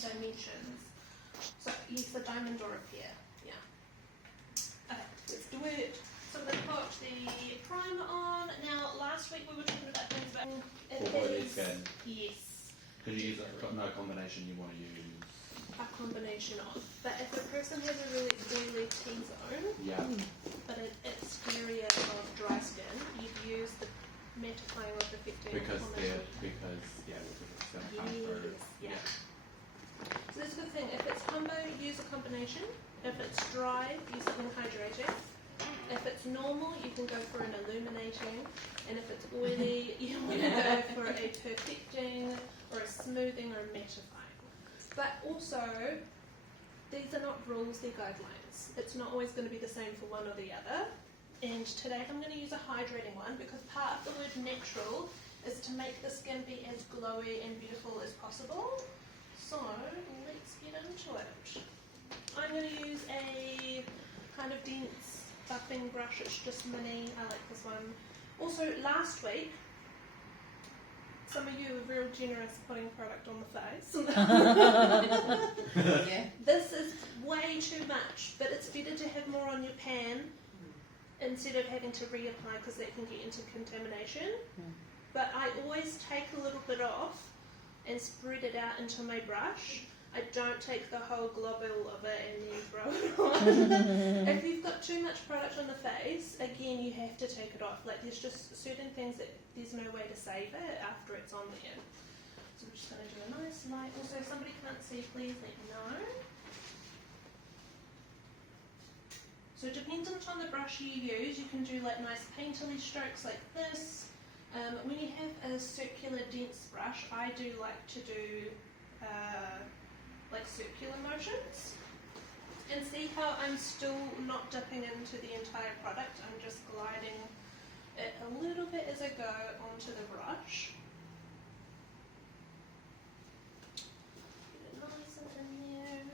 dimensions. So use the diamond or a pear. Yeah. Okay, let's do it. So I'm going to put the primer on. Now, last week we were talking about things about oily skin. Yes. Could you use no combination you want to use? A combination of. But if a person has a really oily T-zone, Yeah. but an exterior of dry skin, you'd use the mattifying or perfecting Because on it's the going to come through. yeah. So that's a good thing. If it's combo, use a combination. If it's dry, use something hydrating. If it's normal, you can go for an illuminating. And if it's oily, you want to go for a perfecting or a smoothing or a mattifying. But also, these are not rules, they're guidelines. It's not always going to be the same for one or the other. And today I'm going to use a hydrating one because part of the word natural is to make the skin be as glowy and beautiful as possible. So let's get into it. I'm going to use a kind of dense buffing brush. It's just mini. I like this one. Also, last week, some of you were very generous putting product on the face. Yeah. This is way too much, but it's better to have more on your pan instead of having to reapply because that can get into contamination. But I always take a little bit off and spread it out into my brush. I don't take the whole globule of it and then throw it on. If you've got too much product on the face, again, you have to take it off. Like, there's just certain things that there's no way to save it after it's on there. So we're just going to do a nice light. Also, if somebody can't see, please let me know. So dependent on the brush you use, you can do like nice painterly strokes like this. When you have a circular dense brush, I do like to do like circular motions. And see how I'm still not dipping into the entire product, I'm just gliding it a little bit as I go onto the brush. Get it nice and in there.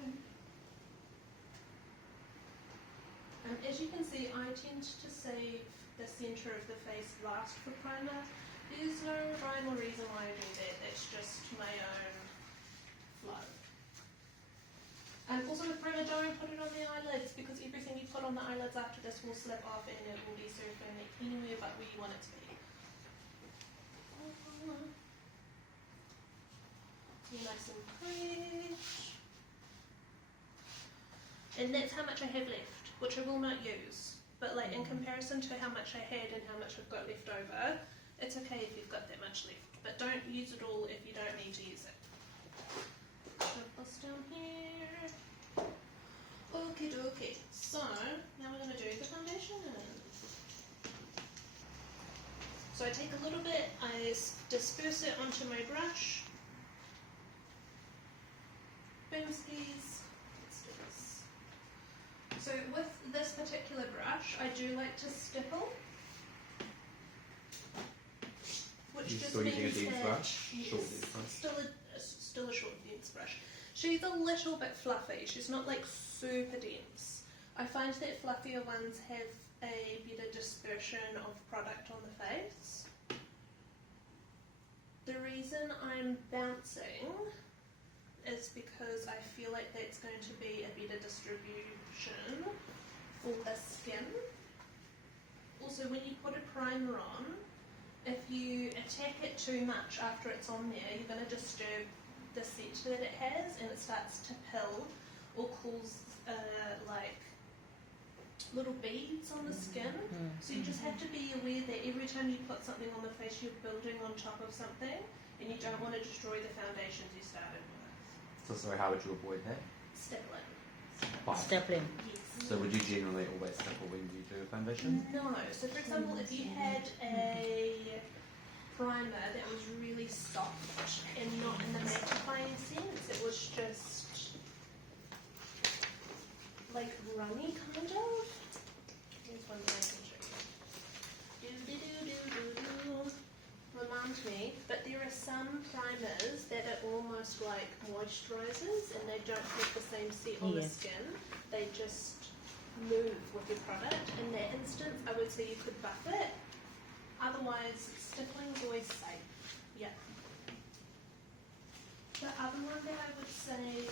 As you can see, I tend to save the centre of the face last for primer. There's no rhyme or reason why I do that, that's just my own flow. And also with primer, don't put it on the eyelids because everything you put on the eyelids after this will slip off and it will be surfing anywhere but where you want it to be. Nice and fresh. And that's how much I have left, which I will not use. But like in comparison to how much I had and how much I've got left over, it's okay if you've got that much left. But don't use it all if you don't need to use it. Shove this down here. Okie dokie. So, now we're going to do the foundation. So I take a little bit, I disperse it onto my brush. Boomskies. Let's do this. So with this particular brush, I do like to stipple. Which You're just still using a means dense that brush? yes, Short dense brush? still a short dense brush. She's a little bit fluffy. She's not like super dense. I find that fluffier ones have a better dispersion of product on the face. The reason I'm bouncing is because I feel like that's going to be a better distribution for the skin. Also, when you put a primer on, if you attack it too much after it's on there, you're going to disturb the scent that it has and it starts to pill or cause like little beads on the skin. So you just have to be aware that every time you put something on the face, you're building on top of something and you don't want to destroy the foundations you started with. So sorry, how would you avoid that? Stippling. Stapling. Yes. So would you generally always stipple when you do a foundation? No. So for example, if you had a primer that was really soft and not in the mattifying sense, it was just like runny kind of. Here's one that I can show you. Remind me, but there are some primers that are almost like moisturisers and they don't have the same set on the skin. They just move with your product. In that instance, I would say you could buff it. Otherwise, stippling is always safe. Yeah. The other one that I would say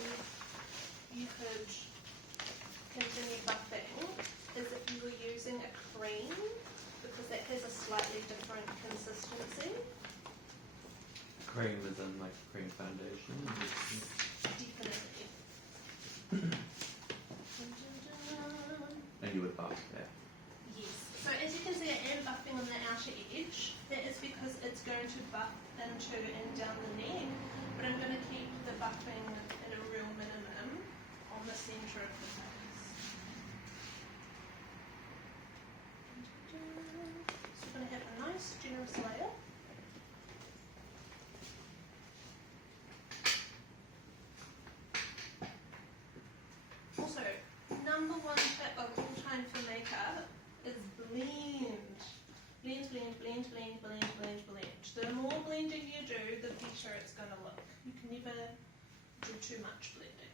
Cream is in like cream foundation. Definitely. And you would buff that. Yes. So as you can see, I am buffing on the outer edge. That is because it's going to buff into and down the neck, but I'm going to keep the buffing at a real minimum on the centre of the face. So I'm going to have a nice generous layer. Also, number one tip of all time for makeup is blend. Blend, blend, blend, blend, blend, blend, blend. The more blending you do, the better it's going to look. You can never do too much blending.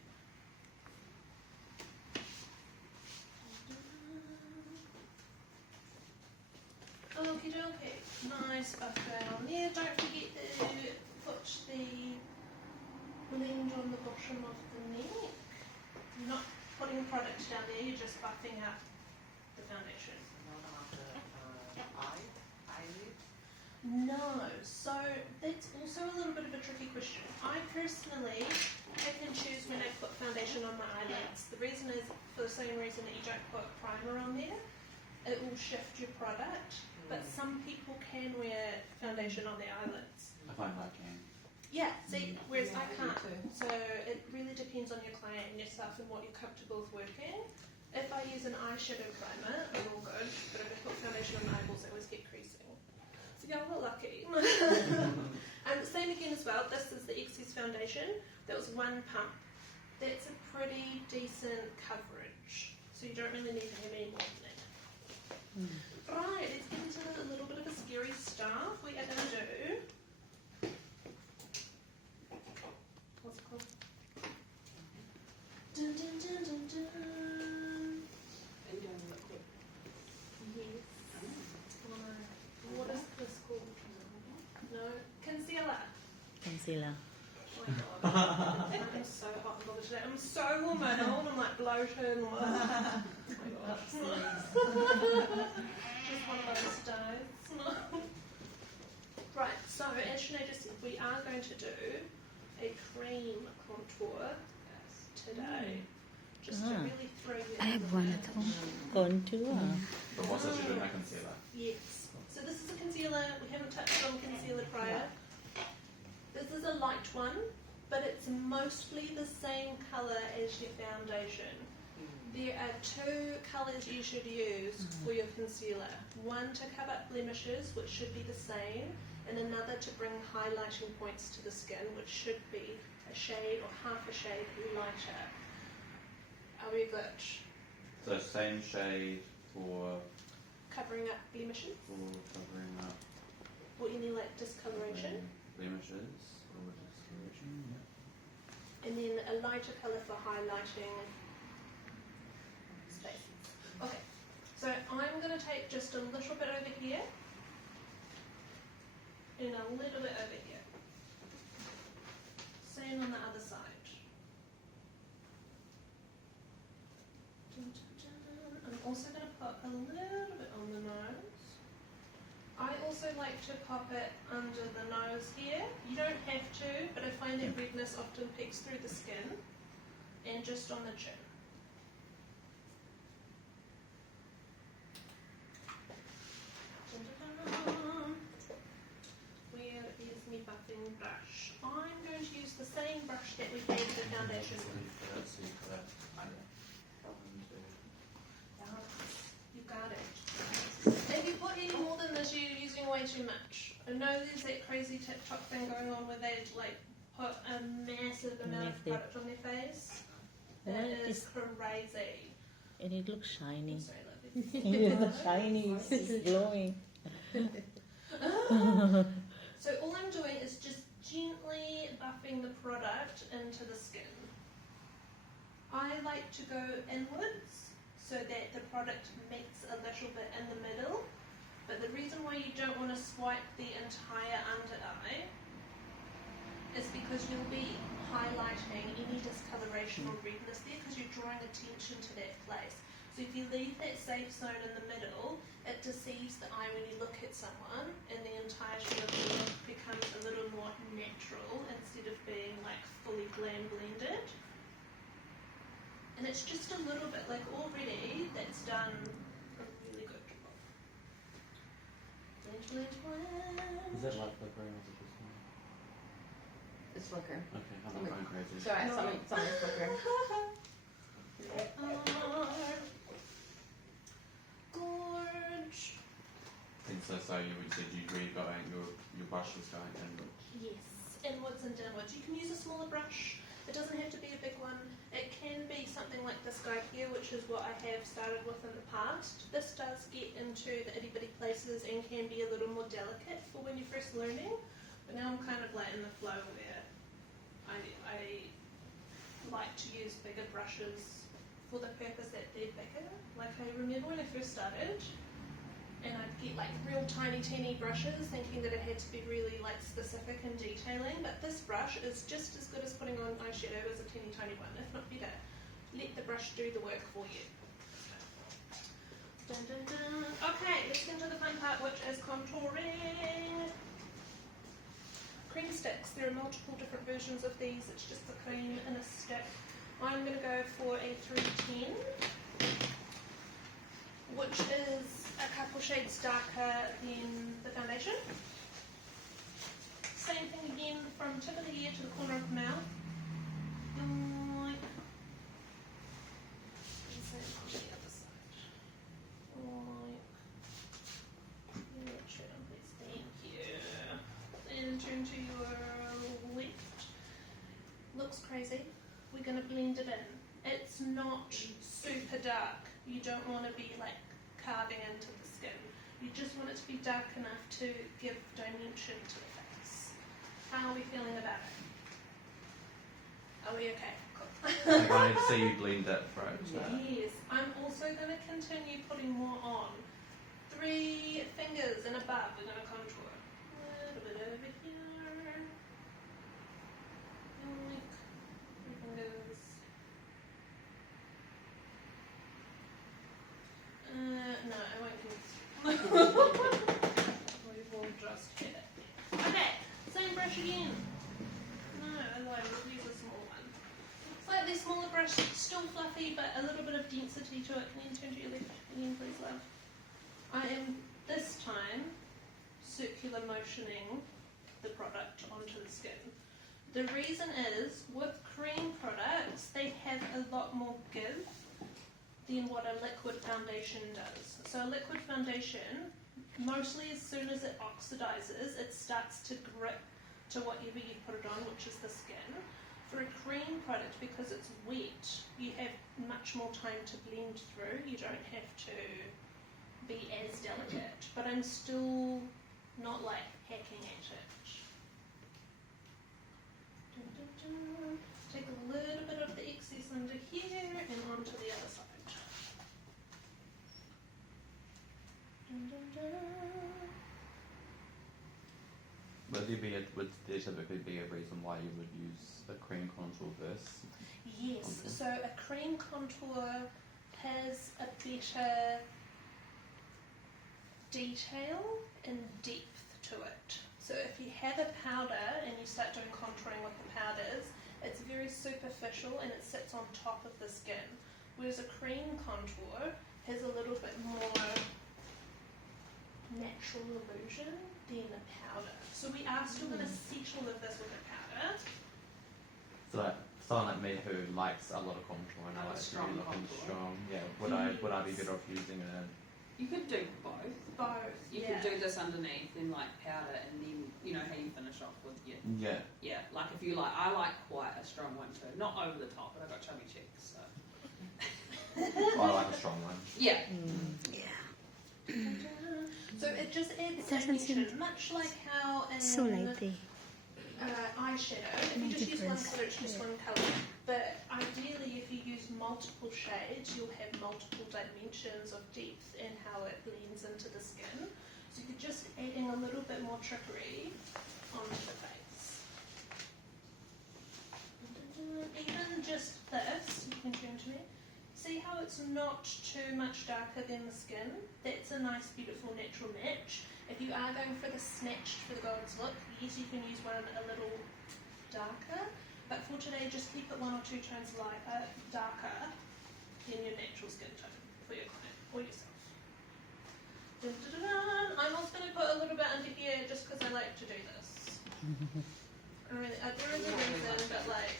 Okie dokie. Nice buff down there. Don't forget to put the blend on the bottom of the neck. You're not putting product down there, you're just buffing up the foundation. No, so that's also a little bit of a tricky question. I personally pick and choose when I put foundation on my eyelids. The reason is for the same reason that you don't put primer on there. It will shift your product, but some people can wear foundation on their eyelids. I find I can. Yeah, see, whereas I can't. So it really depends on your client and yourself and what you're comfortable with working. If I use an eyeshadow primer, it's all good, but if I put foundation on my eyeballs, I always get creasing. So yeah, we're lucky. And same again as well, this is the excess foundation. That was one pump. That's a pretty decent coverage. So you don't really need to have any more than that. Right, let's get into a little bit of the scary stuff. We are going to do... What's it called? Dun, dun, dun, dun, dun. Are you doing liquid? Yes. Oh, no. What is this called? No. Concealer. Concealer. Oh my god. I'm so hot and bothered today. I'm so hormonal. I'm like bloated. And like, oh my god. Just one of those days. Right, so as Sinead just said, we are going to do a cream contour today. Just to really throw you I have one at home. Contour. But what's actually doing my concealer? Yes. So this is a concealer. We haven't touched on concealer prior. This is a light one, but it's mostly the same colour as your foundation. There are two colours you should use for your concealer. One to cover up blemishes, which should be the same, and another to bring highlighting points to the skin, which should be a shade or half a shade lighter. Are we good? So same shade for Covering up blemishes covering up or any like discoloration, blemishes or discoloration. Yeah. and then a lighter colour for highlighting spaces. Okay, so I'm going to take just a little bit over here and a little bit over here. Same on the other side. Dun, dun, dun. I'm also going to put a little bit on the nose. I also like to pop it under the nose here. You don't have to, but I find that redness often peeks through the skin, and just on the chin. Dun, dun, dun, dun. Where is my buffing brush? I'm going to use the same brush that we gave the foundation with. So you've got You got it. If you put any more than this, you're using way too much. I know there's that crazy TikTok thing going on where they like put a massive amount of product on their face. That is crazy. And it looks shiny. I'm sorry, lovely. It looks shiny. It's glowing. So all I'm doing is just gently buffing the product into the skin. I like to go inwards so that the product meets a little bit in the middle. But the reason why you don't want to swipe the entire under eye is because you'll be highlighting any discoloration or redness there because you're drawing attention to that place. So if you leave that safe zone in the middle, it deceives the eye when you look at someone, and the entire shadow of the look becomes a little more natural instead of being like fully glam blended. And it's just a little bit, like already that's done a really good job. Blend, blend, blend. Is that like flickering or is it just me? It's flicker. Okay, I'm not going crazy. It's alright, something's flickering. Gorge. And so you would said you'd really go out, your brush was going inwards. Yes, inwards and downwards. You can use a smaller brush. It doesn't have to be a big one. It can be something like this guy here, which is what I have started with in the past. This does get into the itty bitty places and can be a little more delicate for when you're first learning. But now I'm kind of like in the flow where I like to use bigger brushes for the purpose that they're bigger. Like I remember when I first started, and I'd get like real tiny teeny brushes thinking that it had to be really like specific and detailing, but this brush is just as good as putting on eyeshadow as a teeny tiny one, if not better. Let the brush do the work for you. Dun, dun, dun. Okay, let's get into the fun part, which is contouring. Cream sticks. There are multiple different versions of these. It's just the cream in a stick. I'm going to go for a 310, which is a couple shades darker than the foundation. Same thing again from tip of the ear to the corner of the mouth. And same on the other side. Thank you. Then turn to your left. Looks crazy. We're going to blend it in. It's not super dark. You don't want to be like carving into the skin. You just want it to be dark enough to give dimension to the face. How are we feeling about it? Are we okay? Cool. I wanted to see you blend that throat. Yes. I'm also going to continue putting more on. 3 fingers and above, we're going to contour. A little bit over here. Like 3 fingers. No, I won't do We've all just hit it. Okay, same brush again. No, otherwise we'll use a small one. Slightly smaller brush, still fluffy, but a little bit of density to it. Can you turn to your left again, please, love? I am, this time, circular motioning the product onto the skin. The reason is, with cream products, they have a lot more give than what a liquid foundation does. So a liquid foundation, mostly as soon as it oxidizes, it starts to grip to whatever you put it on, which is the skin. For a cream product, because it's wet, you have much more time to blend through. You don't have to be as delicate, but I'm still not like hacking at it. Dun, dun, dun. Take a little bit of the excess under here and onto the other side. Dun, dun, dun. Would there typically be a reason why you would use a cream contour first? Yes, Okay. so a cream contour has a better detail and depth to it. So if you have a powder and you start doing contouring with the powders, it's very superficial and it sits on top of the skin. Whereas a cream contour has a little bit more natural illusion than a powder. So we are still going to settle with this with a powder. So like someone like me who likes a lot of contour and I Like a like strong really looking contour. strong, yeah, would I be better off using a You could do both. Both. You yeah. could do this underneath in like powder and then, you know, how you finish off with your, yeah. like if you like, I like quite a strong one too. Not over the top, but I've got chubby cheeks, so. I like a strong one. Yeah. So it just adds It doesn't seem dimension, much like how in So lighty. eyeshadow, if you No just use one difference. colour, it's just Yeah. one colour. But ideally, if you use multiple shades, you'll have multiple dimensions of depth in how it blends into the skin. So you're just adding a little bit more trickery onto the face. Even just this, you can turn to me. See how it's not too much darker than the skin, that's a nice, beautiful, natural match. If you are going for the snatched for the gold's look, yes, you can use one a little darker, but for today, just keep it 1 or 2 tones lighter, darker than your natural skin tone for your client or yourself. Dun, dun, dun, dun. I'm also going to put a little bit under here just because I like to do this. There is a reason, but like,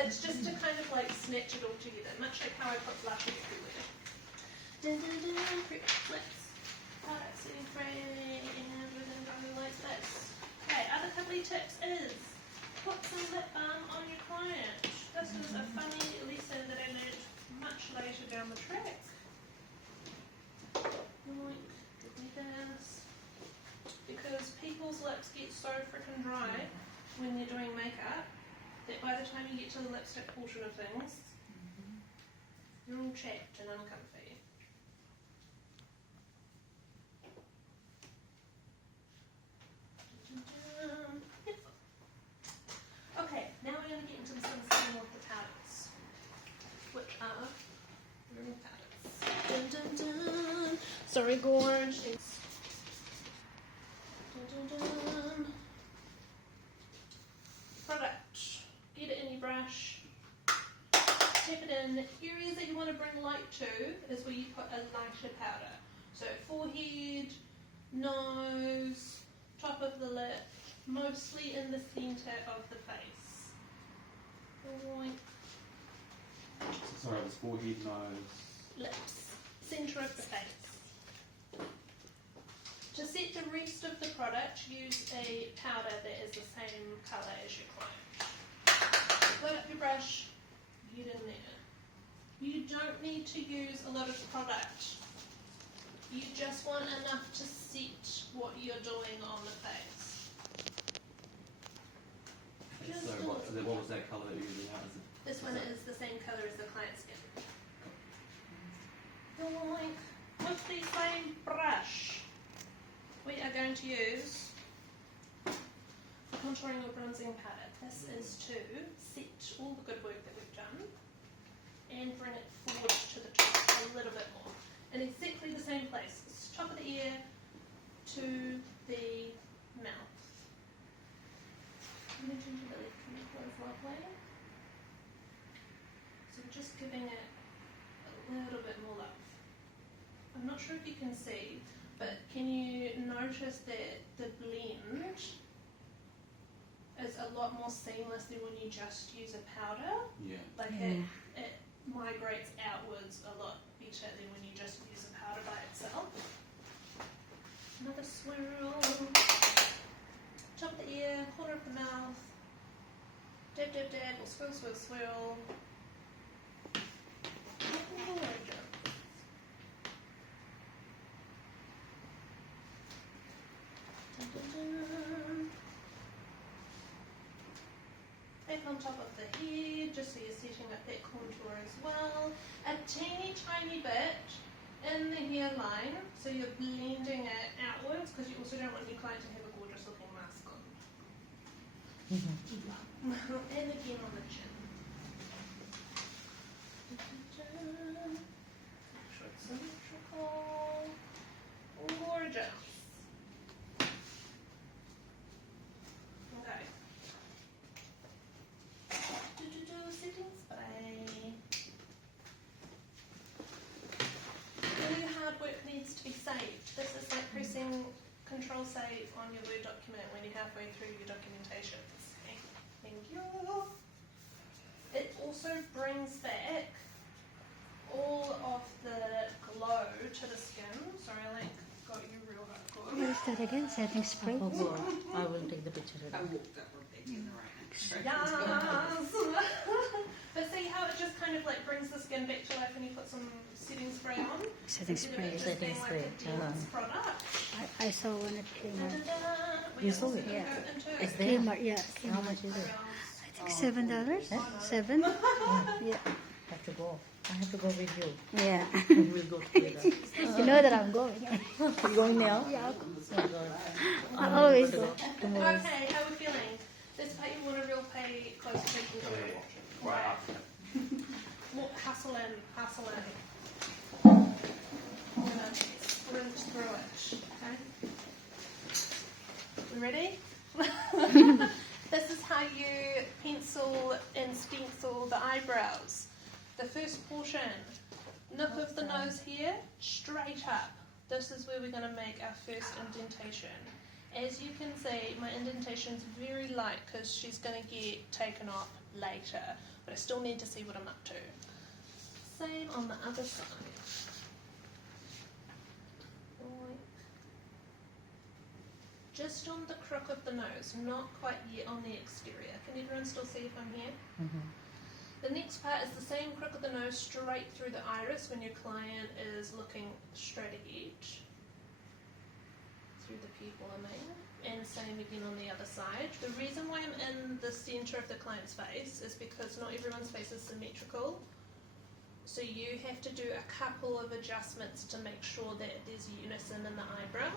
it's just to kind of like snatch it all together, much like how I put blush everywhere. Dun, dun, dun, pretty lips. Alright, setting spray, and we're going to go like this. Okay, other couple of tips is, put some lip balm on your client. This is a funny lesson that I learned much later down the track. Like, give me this. Because people's lips get so freaking dry when they're doing makeup that by the time you get to the lipstick portion of things, you're all chapped and uncomfy. Beautiful. Okay, now we're going to get into the sunscreen with the powders, which are real powders. Dun, dun, dun. Sorry, gorge. Dun, dun, dun. Product. Get it in your brush. Tap it in. Areas that you want to bring light to is where you put a lighter powder. So forehead, nose, top of the lip, mostly in the centre of the face. Right. Sorry, it was forehead, nose. Lips. Centre of the face. To set the rest of the product, use a powder that is the same colour as your client. Load up your brush, get in there. You don't need to use a lot of product. You just want enough to set what you're doing on the face. Just So a what little. was that colour that you using now? This one is the same colour as the client's skin. Like, with the same brush, we are going to use contouring or bronzing powder. This is to set all the good work that we've done and bring it forward to the top a little bit more. In exactly the same place. It's top of the ear to the mouth. And the gingerbread is lovely. So we're just giving it a little bit more love. I'm not sure if you can see, but can you notice that the blend is a lot more seamless than when you just use a powder? Yeah. Like Yeah. it migrates outwards a lot better than when you just use a powder by itself. Another swirl. Top of the ear, corner of the mouth. Dab, dab, dab, or swirl, swirl, swirl. Dun, dun, dun. Back on top of the head, just so you're setting up that contour as well. A teeny tiny bit in the hairline, so you're blending it outwards, because you also don't want your client to have a gorgeous looking mask on. And again on the chin. Make sure it's symmetrical. Gorgeous. Okay. Setting spray. Really hard work needs to be saved. This is like pressing Control Save on your Word document when you're halfway through your documentation. Okay. Thank you. It also brings back all of the glow to the skin. Sorry, I got you real hardcore. What is that again? Setting spray? I will take the picture. I walked that one big in the right hand. Yes! But see how it just kind of like brings the skin back to life when you put some setting spray on? Setting Instead of spray. it just Setting being like spray, a dense product. I saw when it came Dun, out. dun, dun. We You also saw it? go Yeah. into It's there? Kmart, yeah. How Kmart. much is it? I think $7. Eh? 7? Oh, Yeah. have to go. I have to go with you. Yeah. We'll go together. You know that I'm going. You going now? Yeah. Oh my God. I always go. Tomorrow. Okay, how are we feeling? This part you want to real pay close attention to. hustle in, hustle in. I'm gonna sprint through it, okay? We ready? This is how you pencil and stencil the eyebrows. The first portion, nook of the nose here, straight up. This is where we're going to make our first indentation. As you can see, my indentation's very light because she's going to get taken off later, but I still need to see what I'm up to. Same on the other side. Just on the crook of the nose, not quite yet on the exterior. Can everyone still see if I'm here? Mm-hmm. The next part is the same crook of the nose straight through the iris when your client is looking straight ahead. Through the pupil, I mean. And same again on the other side. The reason why I'm in the centre of the client's face is because not everyone's face is symmetrical. So you have to do a couple of adjustments to make sure that there's unison in the eyebrow.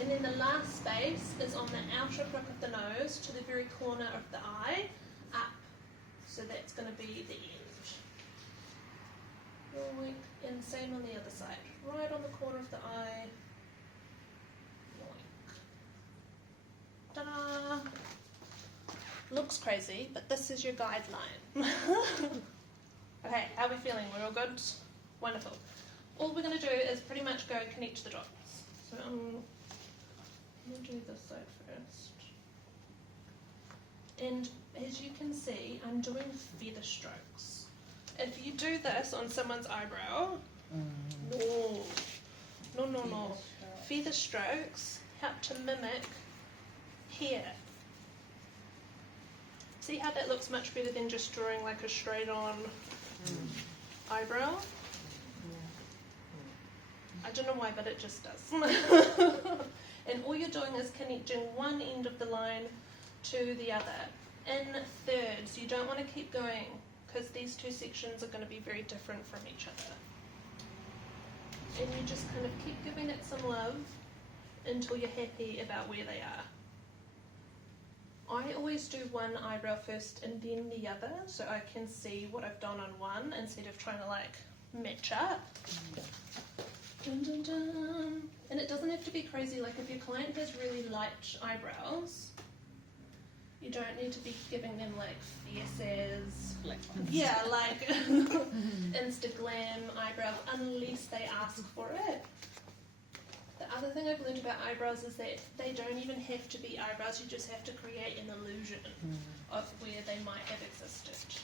And then the last space is on the outer crook of the nose to the very corner of the eye, up. So that's going to be the end. Right, and same on the other side. Right on the corner of the eye. Ta-da! Looks crazy, but this is your guideline. Okay, how are we feeling? We're all good? Wonderful. All we're going to do is pretty much go connect the dots. So I'm going to do this side first. And as you can see, I'm doing feather strokes. If you do this on someone's eyebrow, no. Feather strokes help to mimic hair. See how that looks much better than just drawing like a straight on eyebrow? I don't know why, but it just does. And all you're doing is connecting one end of the line to the other in thirds. You don't want to keep going because these two sections are going to be very different from each other. And you just kind of keep giving it some love until you're happy about where they are. I always do one eyebrow first and then the other so I can see what I've done on one instead of trying to like match up. Dun, dun, dun. And it doesn't have to be crazy. Like if your client has really light eyebrows, you don't need to be giving them like fierce as like Instagram eyebrows unless they ask for it. The other thing I've learned about eyebrows is that they don't even have to be eyebrows, you just have to create an illusion of where they might have existed.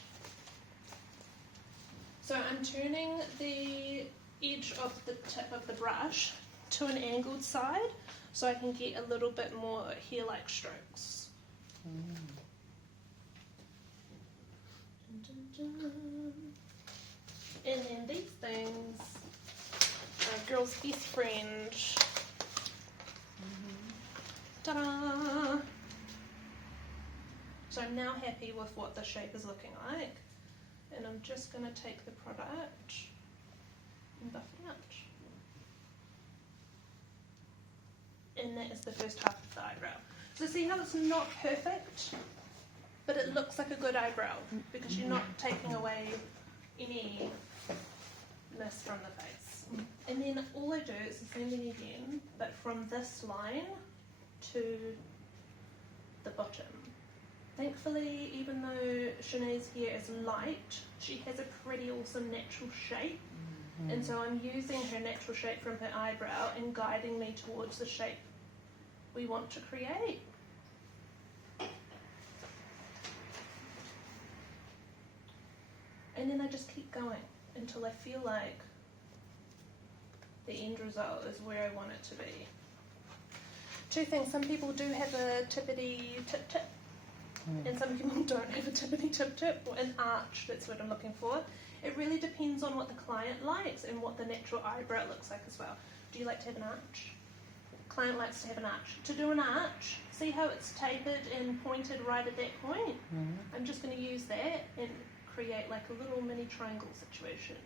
So I'm turning the edge of the tip of the brush to an angled side so I can get a little bit more hair-like strokes. And then these things are girl's best friend. Ta-da! So I'm now happy with what the shape is looking like. And I'm just going to take the product and buff it out. And that is the first half of the eyebrow. So see how it's not perfect, but it looks like a good eyebrow because you're not taking away any mess from the face. And then all I do is the same thing again, but from this line to the bottom. Thankfully, even though Shanae's hair is light, she has a pretty awesome natural shape. And so I'm using her natural shape from her eyebrow and guiding me towards the shape we want to create. And then I just keep going until I feel like the end result is where I want it to be. Two things, some people do have a tippity tip tip and some people don't have a tippity tip tip or an arch, that's what I'm looking for. It really depends on what the client likes and what the natural eyebrow looks like as well. Do you like to have an arch? Client likes to have an arch. To do an arch, see how it's tapered and pointed right at that point? I'm just going to use that and create like a little mini triangle situation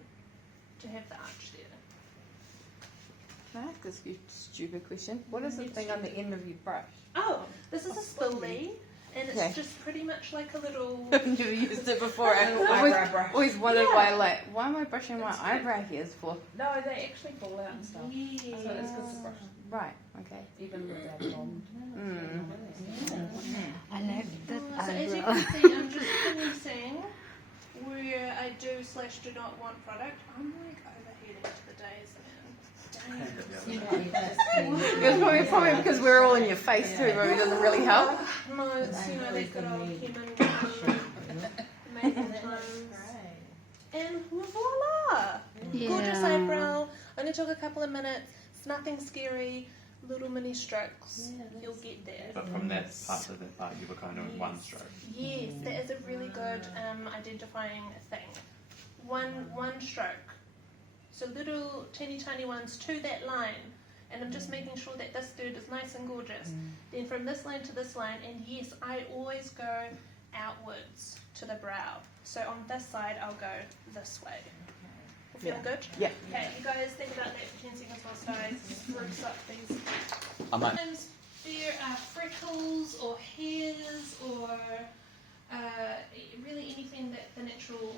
to have the arch there. Can I ask a stupid question? What is the thing on the end of your brush? Oh, this is a spoolie, And it's Okay. just pretty much like a little. I've never used it before, and I've Eyebrow brush. always wondered Yeah. why am I brushing my It's good. eyebrow hairs for? No, they actually fall out and stuff. Yes. So it's good to brush. Right. Okay. Even without blonde. I like that So as you eyebrow. can see, I'm just policing where I do/do not want product. I'm like overheating to the days, man. Dang. It's probably because we're all in your face too, but it doesn't really help. No, it's, you know, they've got old human amazing times. And voila! Gorgeous Yeah. eyebrow. Only took a couple of minutes. It's nothing scary. Little mini strokes. You'll get there. But from that part to that part, you were kind of in one stroke. Yes, that is a really good identifying thing. One stroke. So little teeny tiny ones to that line. And I'm just making sure that this dude is nice and gorgeous. Then from this line to this line, and yes, I always go outwards to the brow. So on this side, I'll go this way. Feel good? Yeah. Okay, you guys think about that for 10 seconds whilst I spruce up these. I might. Sometimes there are freckles or hairs or really anything that the natural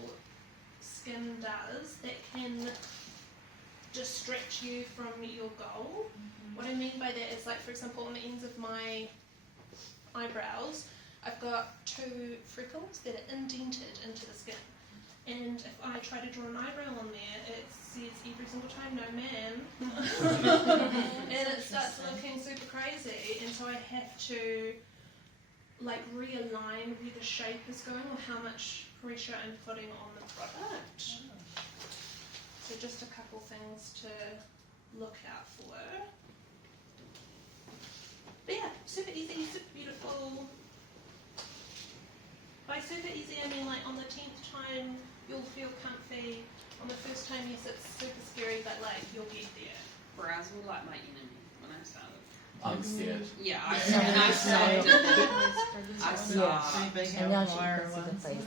skin does that can distract you from your goal. What I mean by that is, like, for example, on the ends of my eyebrows, I've got 2 freckles that are indented into the skin. And if I try to draw an eyebrow on there, it says every single time, no ma'am. And it starts looking super crazy. And so I have to, like, realign where the shape is going or how much pressure I'm putting on the product. So just a couple things to look out for. But yeah, super easy, super beautiful. By super easy, I mean like on the 10th time you'll feel comfy. On the first time, yes, it's super scary, but like you'll get there. Brows were like my enemy when I started. I'm scared. Yeah, I sucked. I sucked. And now she can see the face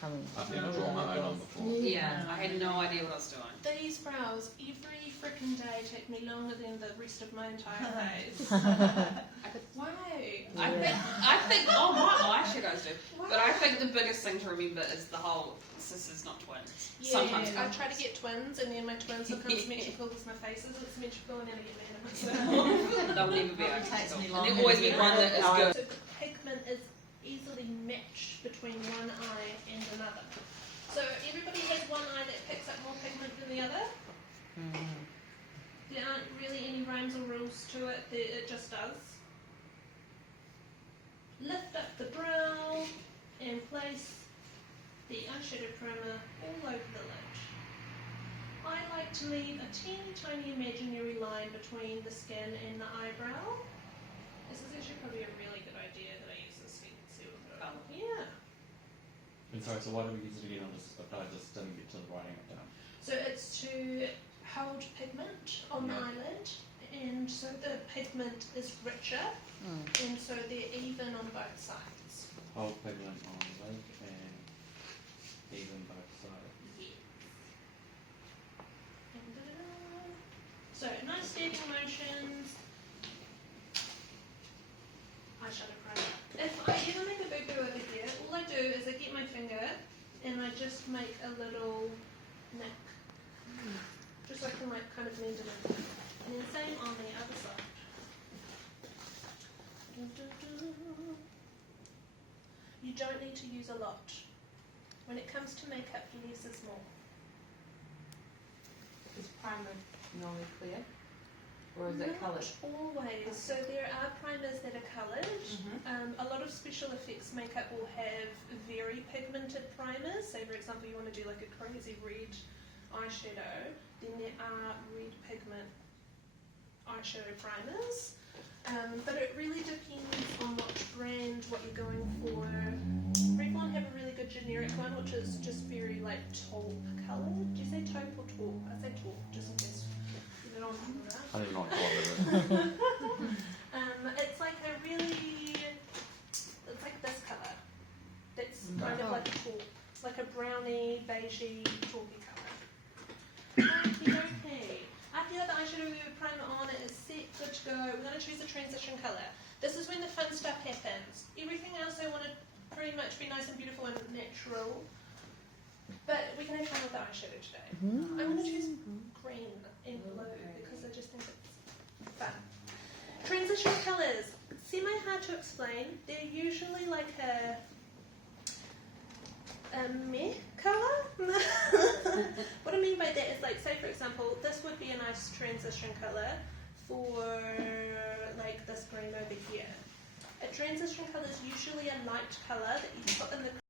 coming. I've never drawn my own on before. Yeah, I had no idea what I was doing. These brows every freaking day take me longer than the rest of my entire face. Why? I think, oh, my eyeshadows do. But I think the biggest thing to remember is the whole sisters, not twins. Yeah, Sometimes I twins. try to get twins, and then my twins become symmetrical because my face isn't symmetrical, and then I get mad at myself. They'll never be identical. Takes me And longer there'll always to be get one that is good. So the pigment is easily matched between one eye and another. So everybody has one eye that picks up more pigment than the other. There aren't really any rhymes or rules to it, it just does. Lift up the brow and place the eyeshadow primer all over the lid. I like to leave a teeny tiny imaginary line between the skin and the eyebrow. This is actually probably a really good idea that I use this stencil. Yeah. And sorry, so why do we use it again? I just didn't get to writing it down. So it's to hold pigment on the eyelid, and so the pigment is richer, and so they're even on both sides. Hold pigment on the lid and even both sides. Yeah. And so nice stepping motions. Eyeshadow primer. If I ever make a boo-boo over here, all I do is I get my finger and I just make a little nick. Just so I can like kind of blend it in. And then same on the other side. You don't need to use a lot. When it comes to makeup, less is more. Is primer normally clear? Or is it coloured? Not always. So there are primers that are coloured. A lot of special effects makeup will have very pigmented primers. Say for example you want to do like a crazy red eyeshadow, then there are red pigment eyeshadow primers. But it really depends on what brand, what you're going for. Revlon have a really good generic one which is just very like taupe coloured. Do you say taupe or taupe? I say taupe just in case you don't know that. I don't even know what colour it is. It's like a really, it's like this colour. That's kind of like a taupe. It's like a browny, beigey, taupey colour. Okay. After you have the eyeshadow with your primer on, it is set, good to go. We're going to choose a transition colour. This is when the fun stuff happens. Everything else I want to pretty much be nice and beautiful and natural. But we can have fun with the eyeshadow today. I'm going to choose green and blue because I just think it's fun. Transition colours. Semi-hard to explain. They're usually like a meh colour. What I mean by that is, like, say for example, this would be a nice transition colour for like this green over here. A transition colour is usually a light colour that you put in the